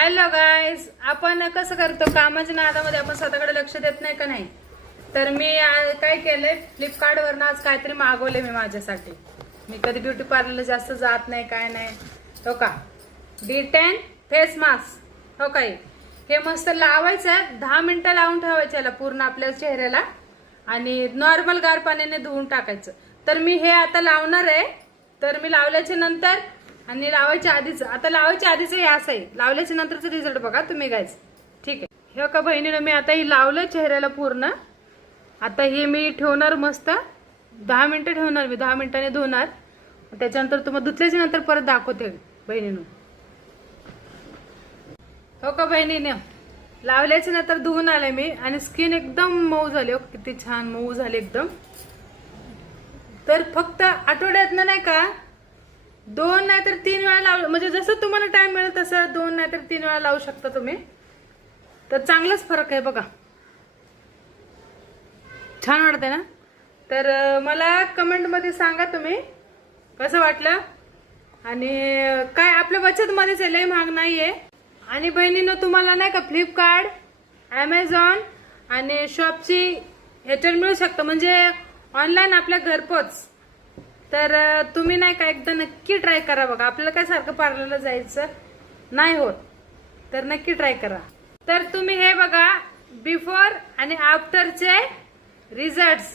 Hello guys, आपण कसं करतो कामाच्या नादामध्ये आपण स्वतःकडे लक्ष देत नाही का नाही. तर मी काय केलंय, फ्लिपकार्ट वरनं आज काहीतरी मागवले मी माझ्यासाठी. मी कधी ब्युटी पार्लरला जास्त जात नाही, काय नाही. हो का, D10 फेस मास्क. हो काय, हे मस्त लावायचं, 10 मिनिटं लावून ठेवायचं याला पूर्ण आपल्या चेहऱ्याला आणि नॉर्मल गार पाण्याने धुवून टाकायचं. तर मी हे आता लावणार आहे. तर मी लावल्याच्या नंतर आणि लावायच्या आधीच, आता लावायच्या आधीच हे असं आहे, लावल्याच्या नंतरचा रिझल्ट बघा तुम्ही गायच. ठीक आहे, हे का बहिणीनं मी आता ही लावलं चेहऱ्याला पूर्ण. आता हे मी ठेवणार मस्त 10 मिनिटं ठेवणार, मी 10 मिनिटांनी धुणार. त्याच्यानंतर तुम्हाला धुतल्याच्या नंतर परत दाखवते बहिणीनं. हो का बहिणीने लावल्याच्या नंतर धुवून आले मी आणि स्किन एकदम मऊ झाली. हो किती छान मऊ झाली एकदम. तर फक्त आठवड्यातनं नाही का 2 नाही तर 3 वेळा लावलं, म्हणजे जसं तुम्हाला टाइम मिळेल तसं 2 नाही तर 3 वेळा लावू शकता तुम्ही. तर चांगलाच फरक आहे बघा, छान वाटतंय ना. तर मला कमेंट मध्ये सांगा तुम्ही कसं वाटलं. आणि काय आपल्या बचत मध्येच लय महाग नाहीये. आणि बहिणीनं तुम्हाला नाही का फ्लिपकार्ट, ॲमेझॉन आणि शॉपची ह्याच्यावर मिळू शकतं, म्हणजे ऑनलाईन आपल्या घरपोच. तर तुम्ही नाही का एकदा नक्की ट्राय करा बघा. आपल्याला काय सारखं पार्लरला जायचं नाही होत, तर नक्की ट्राय करा. तर तुम्ही हे बघा बिफोर आणि आफ्टरचे रिझल्ट्स